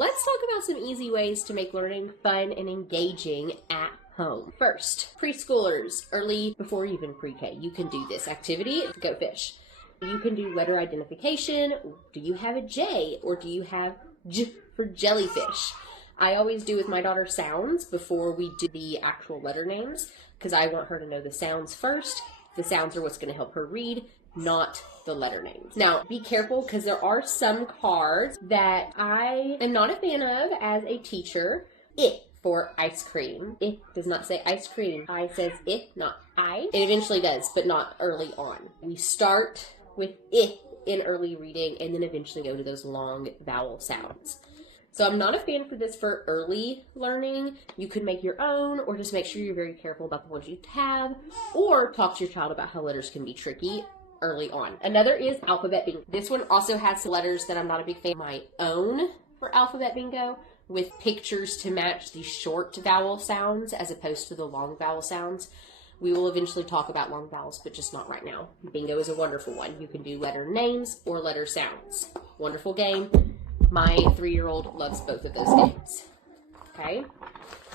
let's talk about some easy ways to make learning fun and engaging at home. First, preschoolers, early before even pre-K, you can do this activity, go fish. You can do letter identification. Do you have a J or do you have J for jellyfish? I always do with my daughter sounds before we do the actual letter names because I want her to know the sounds first. The sounds are what's going to help her read, not the letter names. Now, be careful because there are some cards that I am not a fan of as a teacher. It for ice cream. It does not say ice cream. I says it, not I. It eventually does, but not early on. We start with it in early reading and then eventually go to those long vowel sounds. So I'm not a fan for this for early learning. You could make your own or just make sure you're very careful about the ones you have or talk to your child about how letters can be tricky early on. Another is alphabet bingo. This one also has some letters that I'm not a big fan of my own for alphabet bingo with pictures to match the short vowel sounds as opposed to the long vowel sounds. We will eventually talk about long vowels, but just not right now. Bingo is a wonderful one. You can do letter names or letter sounds. Wonderful game. My 3-year-old loves both of those games. Okay.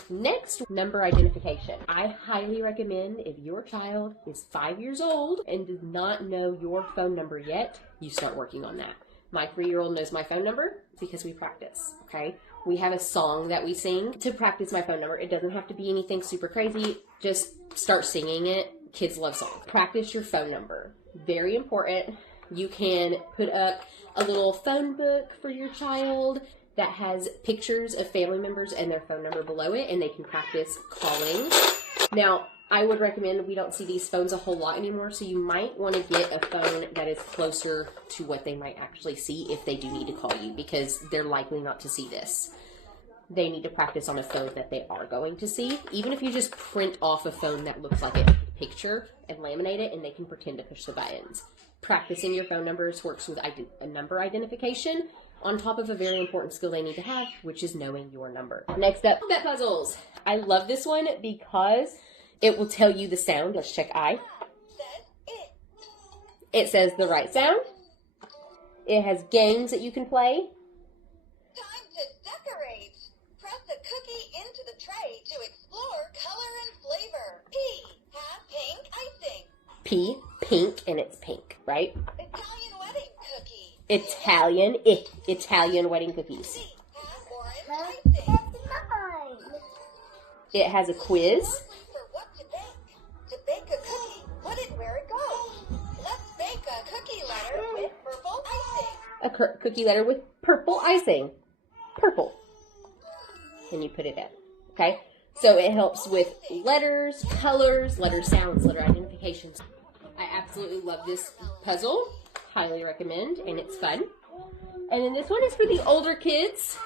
Next, number identification. I highly recommend if your child is 5 years old and does not know your phone number yet, you start working on that. My 3-year-old knows my phone number because we practice, okay? We have a song that we sing to practice my phone number. It doesn't have to be anything super crazy. Just start singing it. Kids love songs. Practice your phone number. Very important. You can put up a little phone book for your child that has pictures of family members and their phone number below it, and they can practice calling. Now, I would recommend, we don't see these phones a whole lot anymore, so you might want to get a phone that is closer to what they might actually see if they do need to call you, because they're likely not to see this. They need to practice on a phone that they are going to see. Even if you just print off a phone that looks like a picture and laminate it, and they can pretend to push the buttons. Practicing your phone numbers works with a number identification on top of a very important skill they need to have, which is knowing your number. Next up, alphabet puzzles. I love this one because it will tell you the sound. Let's check I. It says the right sound. It has games that you can play. Time to decorate. Press the cookie into the tray to explore color and flavor. P, have pink icing. P, pink, and it's pink, right? Italian wedding cookie. Italian wedding cookies. C, have orange icing. It has a quiz. For what to bake. To bake a cookie, put it where it goes. Let's bake a cookie letter with purple icing. A cookie letter with purple icing. Purple. And you put it in. Okay? So it helps with letters, colors, letter sounds, letter identifications. I absolutely love this puzzle. Highly recommend, and it's fun. And then this one is for the older kids.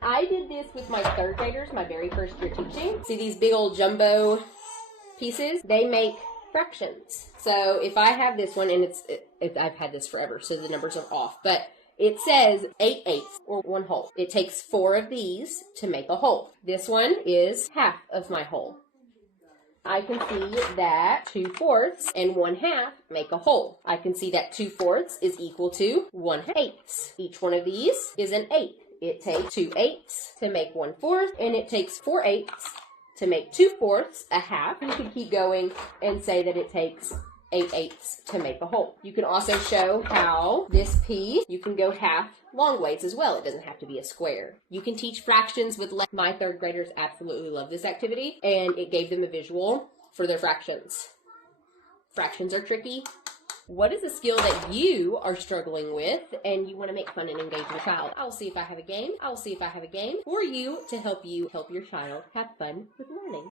I did this with my 3rd graders, my very first year teaching. See these big old jumbo pieces? They make fractions. So if I have this one, and I've had this forever, so the numbers are off, but it says 8/8 or 1 whole. It takes 4 of these to make a whole. This one is half of my whole. I can see that 2/4 and 1/2 make a whole. I can see that 2/4 is equal to 1/8. Each one of these is an 8. It takes 2/8 to make 1/4, and it takes 4/8 to make 2/4, a half. You can keep going and say that it takes 8/8 to make a whole. You can also show how this piece, you can go half long ways as well. It doesn't have to be a square. You can teach fractions with my 3rd graders absolutely love this activity, and it gave them a visual for their fractions. Fractions are tricky. What is a skill that you are struggling with and you want to make fun and engage your child? I'll see if I have a game. For you to help your child have fun with learning.